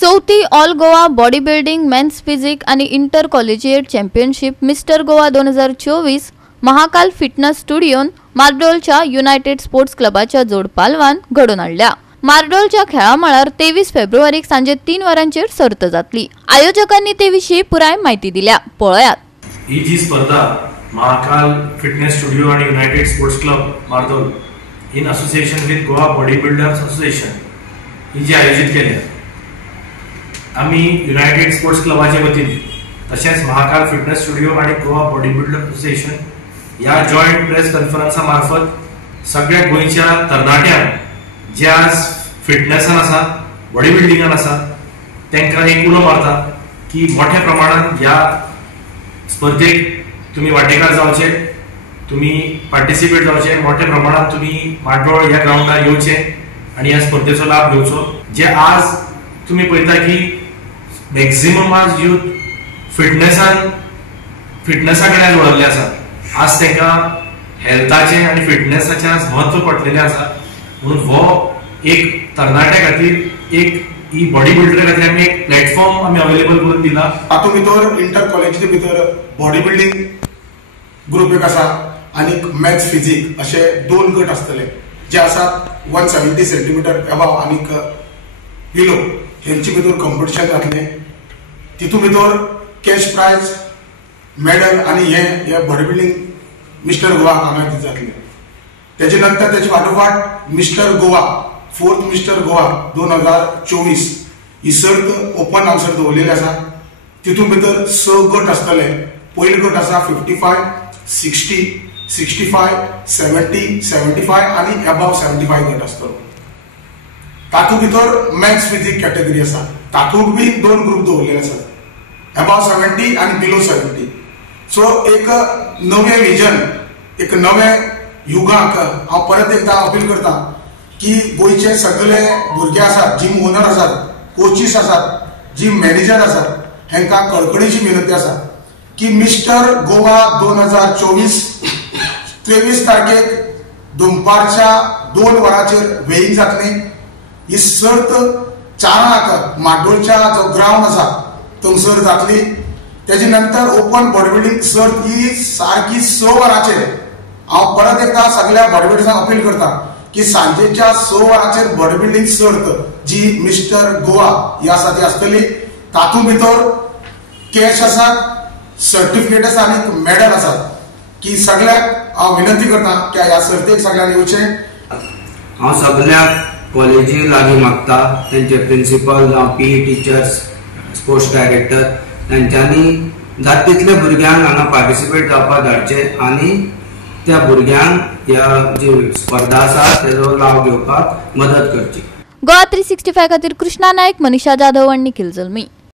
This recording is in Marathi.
चौथी all Goa body building men's physique आणि inter collegiate championship mister Goa 2024 Mahakal fitness स्टुडिओन मार्डोलच्या युनायटेड स्पोर्ट्स क्लबाच्या जोड पालवान घडून हाडल्या। मार्डोलच्या खेळा मळार 23 फेब्रुवारीक सांजे 3 वरांचेर सर्त जातली। आयोजकांनी ते विशीं पुराय माहिती दिल्या, पळयात। ही जी स्पर्धा महाकाल फिटनेस स्टुडिओ आणि united sports club Mardol in association with Goa body builders association ही जी आयोजित केल्या। आम्ही युनायटेड स्पोर्ट्स क्लबाच्या वतीने तसेच महाकाल फिटनेस स्टुडिओ आणि गोवा बॉडी बिल्डर असोसिएशन या जॉइंट प्रेस कॉन्फरन्सा मार्फत सगळ्या गोंयच्या तरणाट्यांक जे आज फिटनेसान आसा, बॉडी बिल्डिंगान आसा, तांकां एक उलो मारता की मोठ्या प्रमाणात ह्या स्पर्धेक तुम्ही वांटेकार जावचे, तुम्ही पार्टिसिपेट जावचे, मोठ्या प्रमाणात तुम्ही मार्डोळ ह्या ग्राउंडार येवचे आणि ह्या स्पर्धेचो लाभ घेवचो। जे आज तुम्ही पळयता की मॅक्झिमम आज यूथ फिटनेसा कडेन वळिल्ले आसा। आज तांकां हेल्थाचे आणि फिटनेसाचे आज महत्व पडलेले आसा, म्हणून हो एक तरणाट्या खातीर एक ही बॉडी बिल्डर खातीर आमी एक प्लॅटफॉर्म आमी अवेलेबल करून दिला। तातूंत भितर इंटर कॉलेजीचे भितर बॉडी बिल्डिंग ग्रुप एक आसा आणि मॅथ्स फिजिक असे 2 गट आसतले जे आसात 170 सेंटीमीटर अबाव आणि बिलो हेंची भितर कॉम्पिटिशन जातले। तितून भितर कॅश प्राइज मेडल आणि हे बॉडी बिल्डिंग मिस्टर गोवा हांगा जातले। तेजे नंतर तेजे फाटोफाट mister Goa 4th mister Goa 2024 ही सर्त ओपन हांगासर दवरलेली आसा। तितून भितर 6 गट आसतले। पयलो गट आसा 55, 60, 65, 70, 75 आणि अबाव 75 गट आसतलो। तातूंत भितर मॅथ्स फिजिक कॅटेगरी आसा, तातूंत बी 2 ग्रुप दवरलेले आसात, अबाव 70 आणि बिलो 70। सो एक नवे विजन, एक नवे युगाक हांव परत एकदा अपील करता की गोंयचे सगळे भुरगे आसात, जिम ओनर आसात, कोचीस आसात, जिम मॅनेजर आसात, हांकां कळकळीची विनंती आसा की मिस्टर गोवा 2024 23 तारखेक दनपारच्या 2 वरांचेर वेळींग जातली। ही सर्त 4 मार्डोळच्या जो ग्राउंड आसा थंयसर जातली। तेजे नंतर ओपन बॉडी बिल्डिंग सर्त ही सारकी 6 वरांचेर। हांव परत एकदा सगळ्या बॉडी बिल्डर्सांक अपील करता की सांजेच्या 6 वरांचेर बॉडी बिल्डिंग सर्त जी मिस्टर गोवा ही आसा ती आसतली। तातूंत भितर कॅश आसात, सर्टिफिकेट आसा आणि मेडल आसात की सगळ्याक हांव विनंती करता की ह्या सर्तेक सगळ्यांनी येवचें। हांव सगळ्याक कॉलेजी लागीं मागता, तेंचे प्रिंसिपल जावं PE टिचर्स, स्पोर्ट्स डायरेक्टर तांच्यांनी जाता तितल्या भुरग्यांक हांगा पार्टिसिपेट जावपाक धाडचे आणि त्या भुरग्यांक ह्या जी स्पर्धा आसा तेजो लाव घेवपाक मदत करची। गोवा 365 खातीर कृष्णा नायक, मनीषा जाधव आणि निखिल जल्मी।